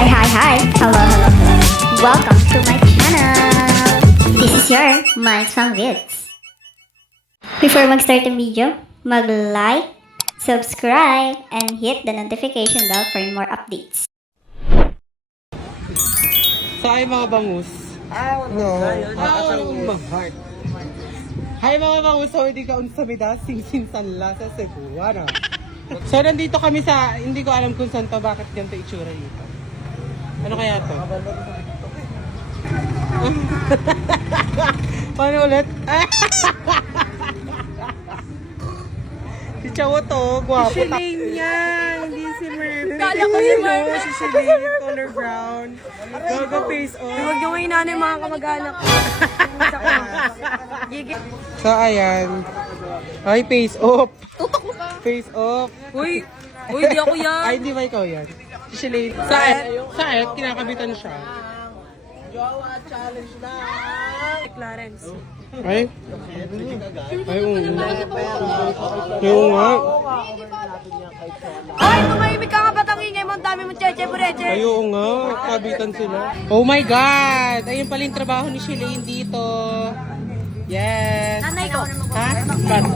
Hi. Hello. Welcome to my channel. This is your Minds Fang Vids. Before mag-start ang video, mag-like, subscribe, and hit the notification bell for more updates. Hi mga bangus. Mahal. Hi mga bangus, so hindi ka unsa mida singsin la sa Cebu, ano? So nandito kami sa, hindi ko alam kung saan to, bakit ganito itsura dito. Ano kaya to? Paano ulit? Si Chao to, gwapo. Si Shilane yan, hindi si Murphy. Kala ko si Murphy. Si Shilane, color brown. Gogo face on. Huwag yung ina ng mga kamag-anak ko. So ayan. Ay, face off. Face off. Uy, di ako yan. Ay, hindi ba ikaw yan? Si Shilane. Sa et, kinakabitan siya. Jowa challenge na. Clarence. Ay? Ay, oo. Oo nga. Ay, tumahimik ka nga batang ingay mo. Ang dami mo cheche-bureche. Ay, oo nga. Kabitan sila. Oh my God! Ayun pala yung trabaho ni Shilane dito. Yes. Nanay ko. Ha? Cut.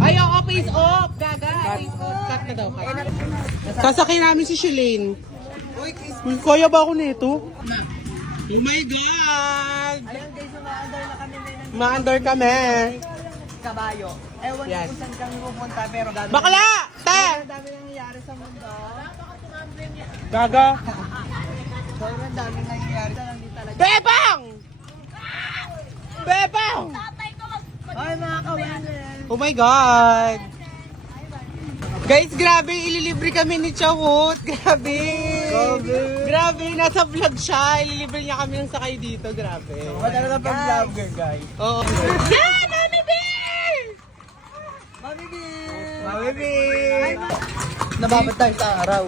Ay, oo, face off. Gaga. Face off. Cut na daw. Cut. Sasakay namin si Shilane. Uy, kaya ba ako nito? Oh my God! Ayun guys, umaandar na kami ngayon ng Ma-under kami. kabayo. Ewan Yan. ko saan kami pupunta pero dami. Bakla! Te! Dami nangyayari sa mundo. Gaga. Sobrang dami nangyayari. Hindi talaga. Bebang! Bebang! Ay, mga kawanan. Oh my God! Guys, grabe, ililibre kami ni Chawot. Grabe! Grabe, nasa vlog siya. Ililibre niya kami ng sakay dito. Grabe. Talaga pang vlogger, guys. Oo. Yan! Mami B! Mami B! Mami B! Nababad tayo sa araw.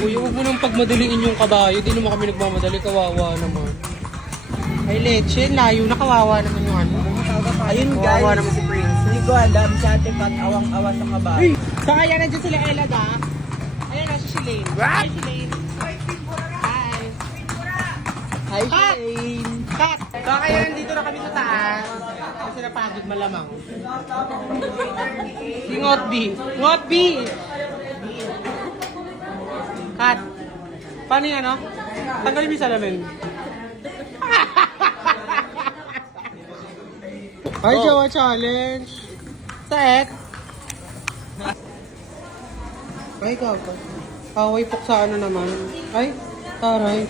Uy, huwag mo nang pagmadaliin yung kabayo. Di naman kami nagmamadali. Kawawa naman. Ay, leche. Layo na. Kawawa naman yung ano. Ayun guys. Kawawa naman si Prince. Hindi ko alam si Ate Pat awang-awa sa kabayo. So, ayan, nandiyan sila Elaga. Ayan na si Shilane. Hi, Shilane. Hi. Hi, Cut! Shane. Cut! So, kaya nandito na kami sa taas. Kasi napagod malamang. Si Ngotbi. Ngotbi! Cut! Paano yan, no? Tanggalin mo yung salamin. Ay, Jawa Challenge! Set! Ay, gago. Away pok sa ano naman. Ay, taray.